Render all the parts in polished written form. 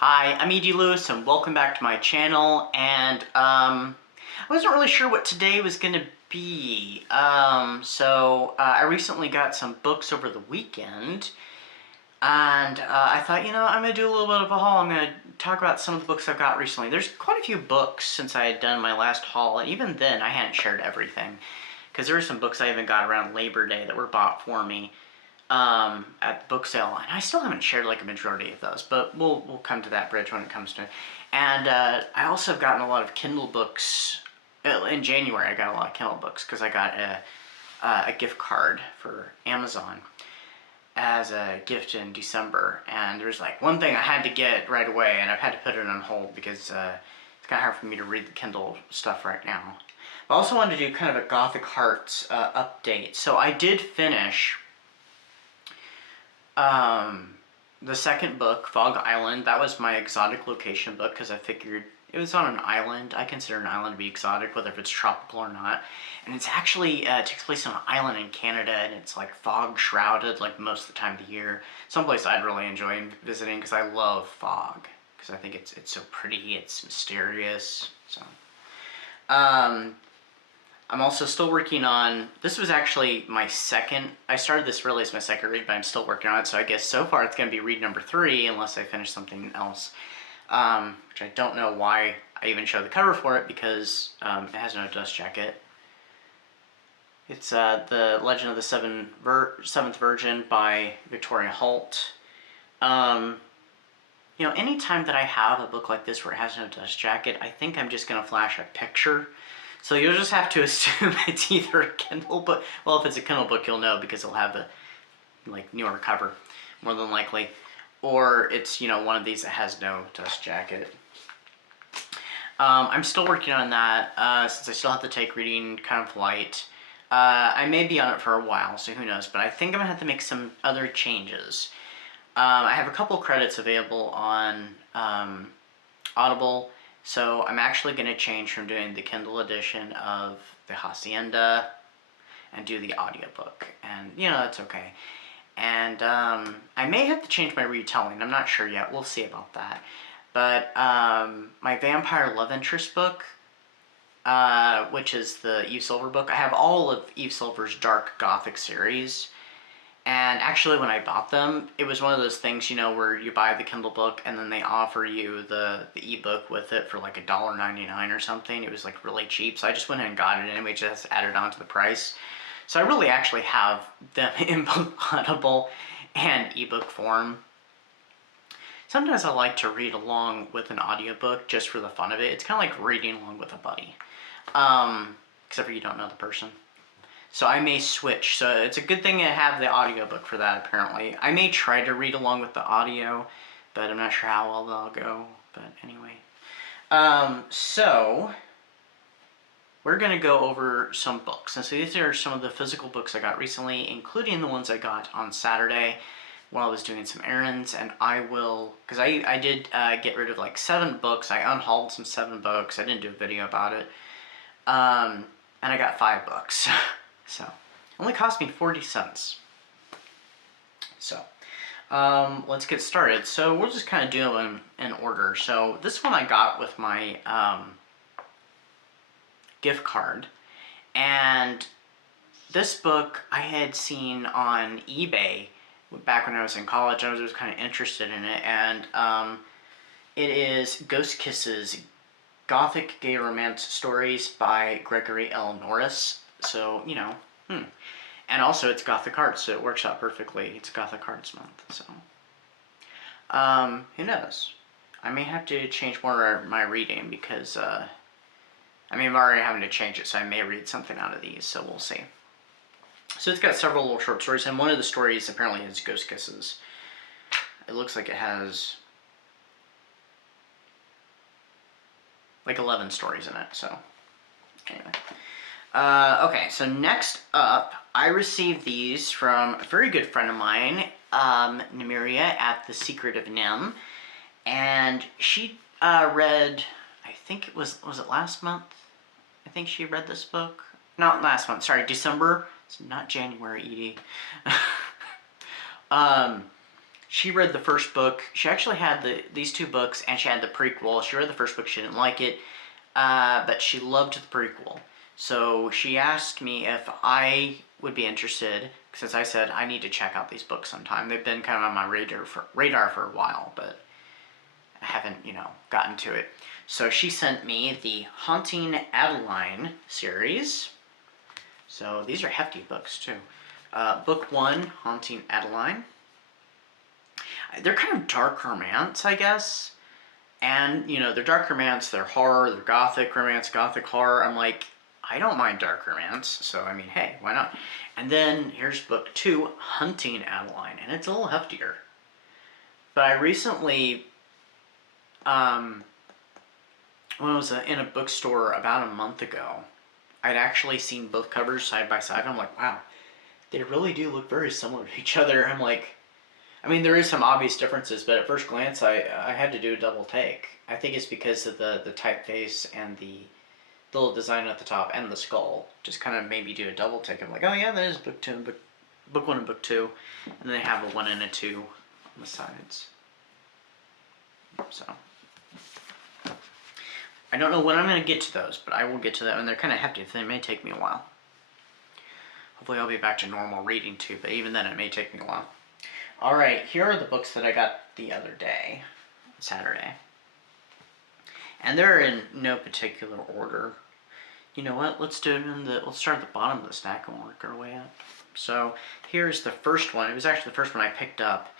Hi, I'm E.D. Lewis and welcome back to my channel, and I wasn't really sure what today was going to be, I recently got some books over the weekend, and I thought, I'm going to do a little bit of a haul. I'm going to talk about some of the books I've got recently. There's quite a few books since I had done my last haul, and even then I hadn't shared everything, because there were some books I even got around Labor Day that were bought for me at the book sale, and I still haven't shared like a majority of those, but we'll come to that bridge when it comes to it. And I also have gotten a lot of Kindle books. In January I got a lot of Kindle books because I got a gift card for Amazon as a gift in December, and there's like one thing I had to get right away, and I've had to put it on hold because it's kind of hard for me to read the Kindle stuff right now. I also wanted to do kind of a Gothic Hearts update. So I did finish the second book, Fog Island. That was my exotic location book because I figured it was on an island. I consider an island to be exotic, whether if it's tropical or not. And it's actually takes place on an island in Canada, and it's like fog shrouded like most of the time of the year. Someplace I'd really enjoy visiting because I love fog because I think it's so pretty, it's mysterious. So I'm also still working on, this was actually my second, I started this really as my second read, but I'm still working on it, so I guess so far it's going to be read number 3, unless I finish something else, which I don't know why I even showed the cover for it, because it has no dust jacket. It's The Legend of the Seventh Virgin by Victoria Holt. Anytime that I have a book like this where it has no dust jacket, I think I'm just going to flash a picture. So you'll just have to assume it's either a Kindle book. Well, if it's a Kindle book, you'll know because it'll have the newer cover, more than likely. Or it's one of these that has no dust jacket. I'm still working on that since I still have to take reading kind of light. I may be on it for a while, so who knows. But I think I'm gonna have to make some other changes. I have a couple credits available on Audible. So I'm actually going to change from doing the Kindle edition of The Hacienda and do the audiobook. And, that's okay. And I may have to change my retelling. I'm not sure yet. We'll see about that. But my Vampire Love Interest book, which is the Eve Silver book, I have all of Eve Silver's Dark Gothic series. And actually, when I bought them, it was one of those things, where you buy the Kindle book and then they offer you the ebook with it for like $1.99 or something. It was like really cheap, so I just went ahead and got it anyway, just added on to the price. So I really actually have them in both Audible and ebook form. Sometimes I like to read along with an audiobook just for the fun of it. It's kind of like reading along with a buddy, except for you don't know the person. So I may switch. So it's a good thing to have the audiobook for that, apparently. I may try to read along with the audio, but I'm not sure how well that'll go. But anyway. So we're going to go over some books. And so these are some of the physical books I got recently, including the ones I got on Saturday while I was doing some errands. And I will, because I did get rid of like 7 books. I unhauled some 7 books. I didn't do a video about it. And I got 5 books. So, only cost me 40 cents. So, let's get started. So, we'll just kind of do them in order. So, this one I got with my gift card. And this book I had seen on eBay back when I was in college. I was kind of interested in it. And it is Ghost Kisses, Gothic Gay Romance Stories by Gregory L. Norris. So, and also it's Gothic Hearts, so it works out perfectly. It's Gothic Hearts month, so. Who knows? I may have to change more of my reading because, I'm already having to change it, so I may read something out of these, so we'll see. So it's got several little short stories, and one of the stories apparently is Ghost Kisses. It looks like it has like 11 stories in it, so anyway. Okay, so next up, I received these from a very good friend of mine, Nemiria at The Secret of Nim, and she read, I think it was it last month? I think she read this book. Not last month, sorry, December. It's not January, Edie. She read the first book. She actually had these two books, and she had the prequel. She read the first book. She didn't like it, but she loved the prequel. So she asked me if I would be interested, since I said I need to check out these books sometime. They've been kind of on my radar for a while, but I haven't, gotten to it. So she sent me the Haunting Adeline series. So these are hefty books too. Book 1, Haunting Adeline. They're kind of dark romance, I guess. And, they're dark romance, they're horror, they're gothic romance, gothic horror. I'm like, I don't mind dark romance, so I mean, hey, why not? And then here's book 2, Hunting Adeline, and it's a little heftier. But I recently, when I was in a bookstore about a month ago, I'd actually seen both covers side by side. I'm like, wow, they really do look very similar to each other. I'm like, I mean, there is some obvious differences, but at first glance, I had to do a double take. I think it's because of the typeface and the little design at the top and the skull. Just kind of made me do a double take. I'm like, oh yeah, that is book 2 and book 1 and book 2. And they have a 1 and a 2 on the sides. So, I don't know when I'm going to get to those, but I will get to them. And they're kind of hefty, so they may take me a while. Hopefully I'll be back to normal reading too, but even then it may take me a while. Alright, here are the books that I got the other day, Saturday. And they're in no particular order. You know what, let's do it let's start at the bottom of the stack and work our way up. So, here's the first one. It was actually the first one I picked up.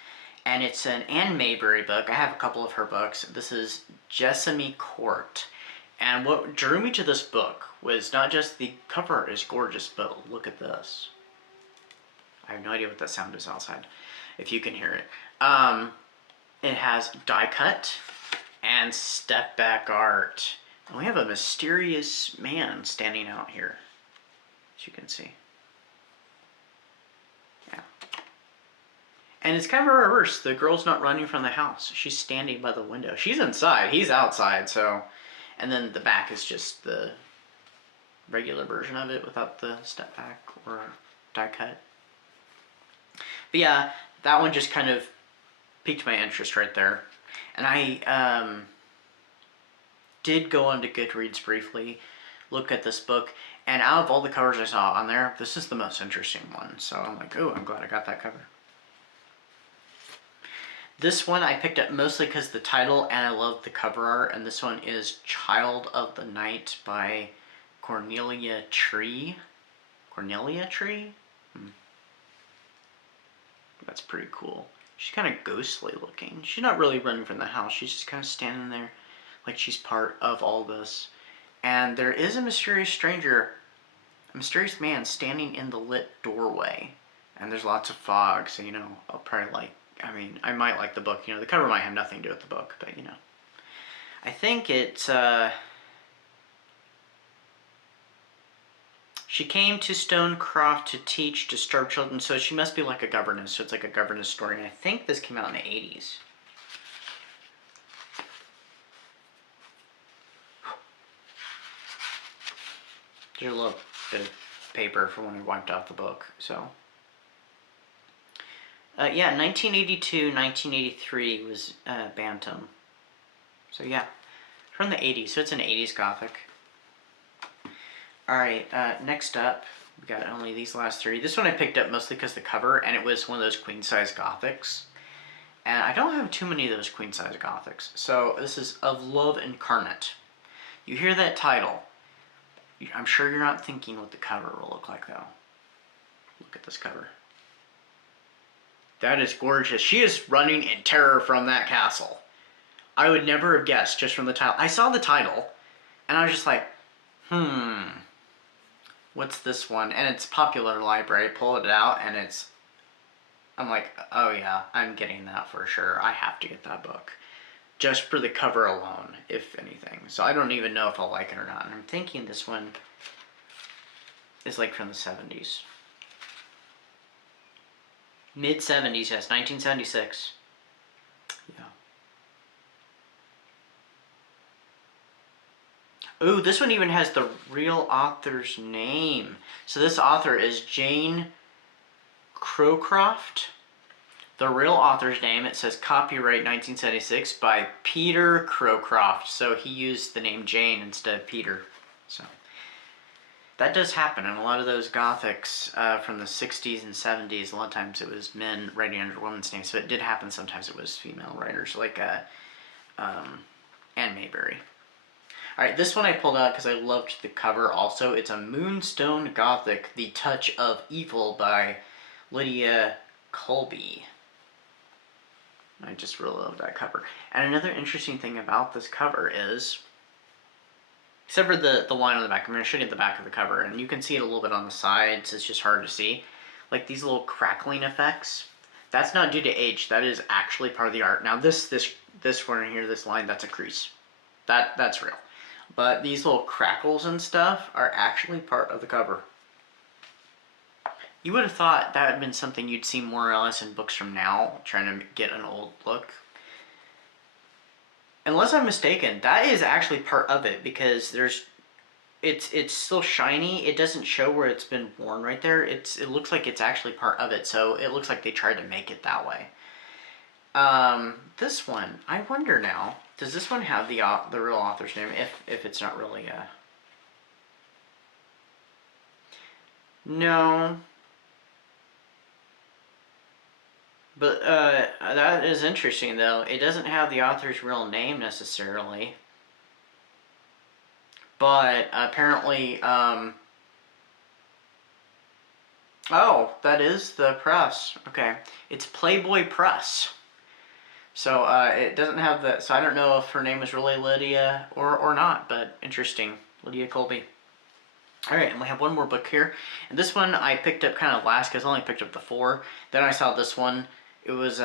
And it's an Anne Maybury book. I have a couple of her books. This is Jessamy Court. And what drew me to this book was not just the cover is gorgeous, but look at this. I have no idea what that sound is outside, if you can hear it. It has die cut and step back art. And we have a mysterious man standing out here, as you can see. Yeah. And it's kind of a reverse. The girl's not running from the house. She's standing by the window. She's inside. He's outside, so... And then the back is just the regular version of it without the step back or die cut. But yeah, that one just kind of piqued my interest right there. And I did go onto Goodreads briefly, look at this book, and out of all the covers I saw on there, this is the most interesting one. So I'm like, oh, I'm glad I got that cover. This one I picked up mostly because of the title and I love the cover art, and this one is Child of the Night by Cornelia Tree. Cornelia Tree? That's pretty cool. She's kind of ghostly looking. She's not really running from the house. She's just kind of standing there like she's part of all this. And there is a mysterious stranger, a mysterious man standing in the lit doorway. And there's lots of fog, so, I'll probably I might like the book. The cover might have nothing to do with the book, but, I think it's, she came to Stonecroft to teach disturbed children, so she must be like a governess, so it's like a governess story, and I think this came out in the 80s. There's a little bit of paper for when I wiped off the book, so... yeah, 1982, 1983 was Bantam. So yeah, from the 80s, so it's an 80s Gothic. Alright, next up, we got only these last 3. This one I picked up mostly because the cover, and it was one of those queen-size Gothics. And I don't have too many of those queen-size Gothics. So this is Of Love Incarnate. You hear that title. I'm sure you're not thinking what the cover will look like, though. Look at this cover. That is gorgeous. She is running in terror from that castle. I would never have guessed just from the title. I saw the title, and I was just like, what's this one? And it's Popular Library. Pull it out, and I'm like, oh yeah, I'm getting that for sure. I have to get that book. Just for the cover alone, if anything. So I don't even know if I'll like it or not. And I'm thinking this one is like from the 70s. Mid-70s, yes, 1976. Yeah. Ooh, this one even has the real author's name. So this author is Jane Crowcroft. The real author's name, it says copyright 1976 by Peter Crowcroft. So he used the name Jane instead of Peter. So that does happen in a lot of those Gothics from the 60s and 70s. A lot of times it was men writing under women's names. So it did happen sometimes it was female writers like Anne Maybury. Alright, this one I pulled out because I loved the cover also. It's a Moonstone Gothic, The Touch of Evil by Lydia Colby. I just really love that cover. And another interesting thing about this cover is, except for the line on the back, I'm going to show you the back of the cover, and you can see it a little bit on the sides, it's just hard to see. Like these little crackling effects, that's not due to age, that is actually part of the art. Now this one here, this line, that's a crease. That's real. But these little crackles and stuff are actually part of the cover. You would have thought that would have been something you'd see more or less in books from now, trying to get an old look. Unless I'm mistaken, that is actually part of it, because it's still shiny. It doesn't show where it's been worn right there. It looks like it's actually part of it, so it looks like they tried to make it that way. This one, I wonder now, does this one have the real author's name, if it's not really a... No. But that is interesting, though. It doesn't have the author's real name necessarily. But apparently, oh, that is the press. Okay. It's Playboy Press. So it doesn't have the... So I don't know if her name is really Lydia or not, but interesting. Lydia Colby. Alright, and we have one more book here. And this one I picked up kind of last because I only picked up the 4. Then I saw this one. It was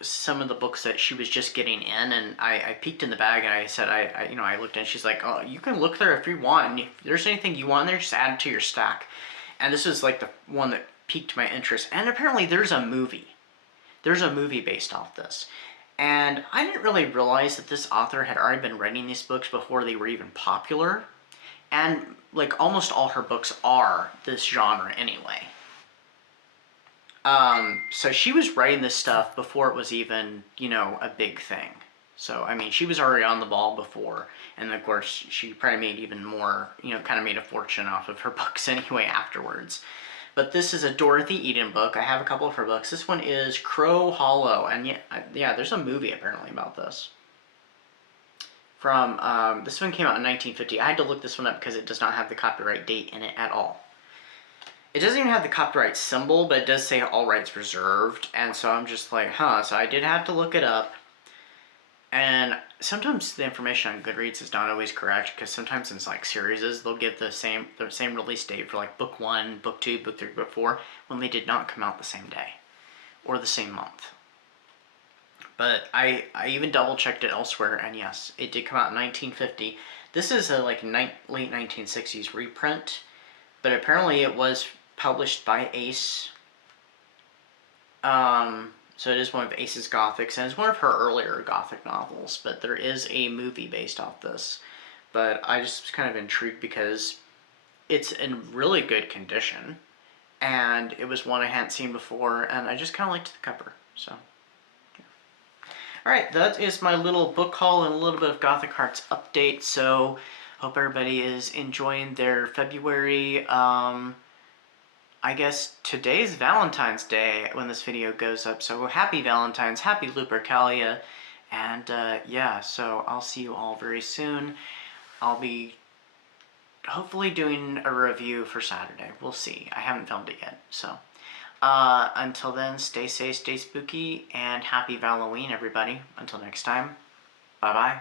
some of the books that she was just getting in, and I peeked in the bag and I said, I looked in. She's like, oh, you can look there if you want, and if there's anything you want in there, just add it to your stack. And this is like the one that piqued my interest. And apparently there's a movie. There's a movie based off this. And I didn't really realize that this author had already been writing these books before they were even popular. And like almost all her books are this genre anyway. So she was writing this stuff before it was even, a big thing. So, I mean, she was already on the ball before, and of course, she probably made even more, kind of made a fortune off of her books anyway afterwards. But this is a Dorothy Eden book. I have a couple of her books. This one is Crow Hollow, and yeah, there's a movie apparently about this. This one came out in 1950. I had to look this one up because it does not have the copyright date in it at all. It doesn't even have the copyright symbol, but it does say all rights reserved, and so I'm just like, huh, so I did have to look it up. And sometimes the information on Goodreads is not always correct, because sometimes in like series, they'll give the same release date for like book 1, book 2, book 3, book 4, when they did not come out the same day, or the same month. But I even double checked it elsewhere, and yes, it did come out in 1950. This is a late 1960s reprint, but apparently it was published by Ace. So it is one of Ace's Gothics, and it's one of her earlier Gothic novels, but there is a movie based off this. But I just was kind of intrigued because it's in really good condition, and it was one I hadn't seen before, and I just kind of liked the cover, so... Alright, that is my little book haul and a little bit of Gothic Hearts update, so hope everybody is enjoying their February. I guess today's Valentine's Day when this video goes up, so happy Valentine's, happy Lupercalia, and yeah, so I'll see you all very soon. I'll be hopefully doing a review for Saturday. We'll see. I haven't filmed it yet, so... until then, stay safe, stay spooky, and happy Valoween, everybody. Until next time, bye-bye.